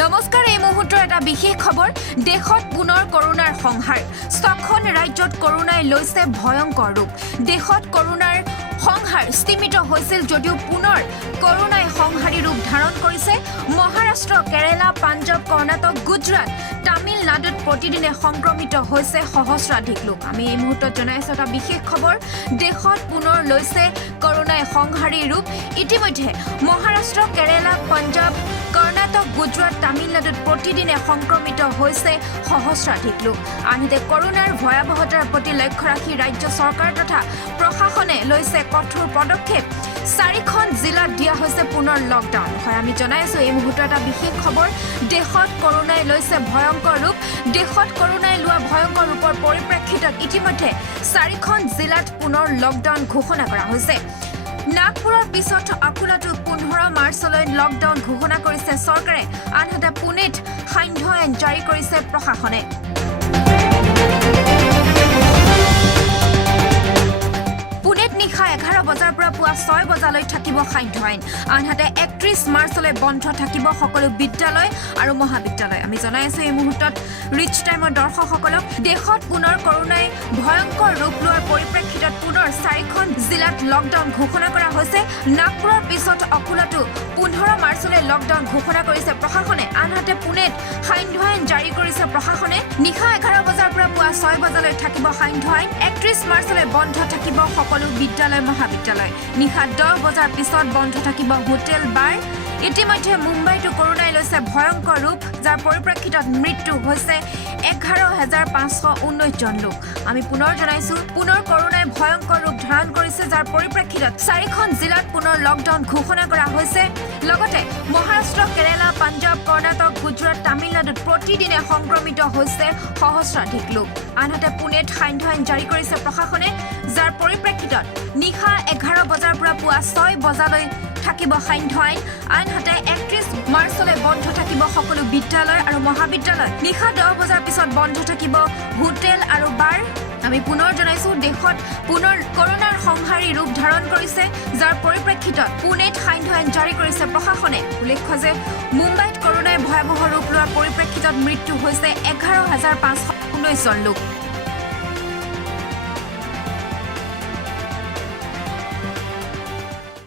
নমস্কাৰ এই মুহূৰ্তৰ এটা বিশেষ খবৰ দেশত পুনৰ কৰোনাৰ সংহাৰ ছখন ৰাজ্যত কৰোনাই লৈছে ভয়ংকৰ ৰূপ দেশত কৰোনাৰ সংহাৰ স্তিমিত হৈছিল যদিও পুনৰ কৰোনাই সংহাৰী ৰূপ ধাৰণ কৰিছে মহাৰাষ্ট্ৰ কেৰালা পাঞ্জাব কৰ্ণাটক গুজৰাট তামিলনাডুত প্ৰতিদিনে সংক্ৰমিত হৈছে সহস্ৰাধিক লোক আমি এই মুহূৰ্তত জনাইছো এটা বিশেষ খবৰ দেশত পুনৰ লৈছে কৰোনাই সংহাৰী ৰূপ ইতিমধ্যে মহাৰাষ্ট্ৰ কেৰালা পাঞ্জাব কৰ্ণাটক গুজৰাট তামিলনাডুত প্ৰতিদিনে সংক্ৰমিত হৈছে সহস্ৰাধিক লোক আনহাতে কৰোনাৰ ভয়াৱহতাৰ প্ৰতি লক্ষ্য ৰাখি ৰাজ্য চৰকাৰ তথা প্ৰশাসনে লৈছে কঠোৰ পদক্ষেপ 4খন জিলাত দিয়া হৈছে পুনৰ লকডাউন হয় আমি জনাইছো এই মুহূৰ্তত এটা বিশেষ খবৰ দেশত কৰোনাই লৈছে ভয়ংকৰ ৰূপ দেশত কৰোনাই লোৱা ভয়ংকৰ ৰূপৰ পৰিপ্ৰেক্ষিতত ইতিমধ্যে 4খন জিলাত পুনৰ লকডাউন ঘোষণা কৰা হৈছে নাগপুৰৰ পিছত আকুলাটো 15 মাৰ্চলৈ লকডাউন ঘোষণা কৰিছে চৰকাৰে আনহাতে পুনেত সান্ধ্য আইন জাৰি কৰিছে প্ৰশাসনে পুনেত নিশা 11 বজাৰ পৰা পুৱা 6 বজালৈ থাকিব সান্ধ্য আইন আনহাতে 31 মাৰ্চলৈ বন্ধ থাকিব সকলো বিদ্যালয় আৰু মহাবিদ্যালয় আমি জনাইছো এই মুহূৰ্তত ৰিচ টাইমৰ দৰ্শকসকলক দেশত পুনৰ কৰোনাই ভয়ংকৰ ৰূপ লোৱাৰ পৰিপ্ৰেক্ষিতত পুনৰ 4খন জিলাত লকডাউন ঘোষণা কৰা হৈছে নাগপুৰৰ পিছত অকুলাটো 15 মাৰ্চলৈ লকডাউন ঘোষণা কৰিছে প্ৰশাসনে আনহাতে পুনেত সান্ধ্য আইন জাৰি কৰিছে প্ৰশাসনে নিশা 11 বজাৰ পৰা পুৱা 6 বজালৈ থাকিব সান্ধ্য আইন 31 মাৰ্চলৈ বন্ধ থাকিব সকলো বিদ্যালয় মহাবিদ্যালয় নিশা 10 বজাৰ পিছত বন্ধ থাকিব হোটেল বাৰ ইতিমধ্যে মুম্বাইতো কৰোনাই লৈছে ভয়ংকৰ ৰূপ যাৰ পৰিপ্ৰেক্ষিতত মৃত্যু হৈছে 11519 জন লোক আমি পুনৰ জনাইছো পুনৰ কৰোনাই ভয়ংকৰ ৰূপ ধাৰণ কৰিছে যাৰ পৰিপ্ৰেক্ষিতত 4খন জিলাত পুনৰ লকডাউন ঘোষণা কৰা হৈছে লগতে মহাৰাষ্ট্ৰ কেৰালা পাঞ্জাব কৰ্ণাটক গুজৰাট তামিলনাডুত প্ৰতিদিনে সংক্ৰমিত হৈছে সহস্ৰাধিক লোক আনহাতে পুনেত সান্ধ্য আইন জাৰি কৰিছে প্ৰশাসনে যাৰ পৰিপ্ৰেক্ষিতত নিশা 11 বজাৰ পৰা পুৱা 6 বজালৈ থাকিব সান্ধ্য আইন আনহাতে 31 মাৰ্চলৈ বন্ধ থাকিব সকলো বিদ্যালয় আৰু মহাবিদ্যালয় নিশা 10 বজাৰ পিছত বন্ধ থাকিব হোটেল আৰু বাৰ আমি পুনৰ জনাইছো দেশত পুনৰ কৰোনাৰ সংহাৰী ৰূপ ধাৰণ কৰিছে যাৰ পৰিপ্ৰেক্ষিতত পুনেত সান্ধ্য আইন জাৰি কৰিছে প্ৰশাসনে উল্লেখ্য যে মুম্বাইত কৰোনাই ভয়াৱহ ৰূপ লোৱাৰ পৰিপ্ৰেক্ষিতত মৃত্যু হৈছে 11519 জন লোক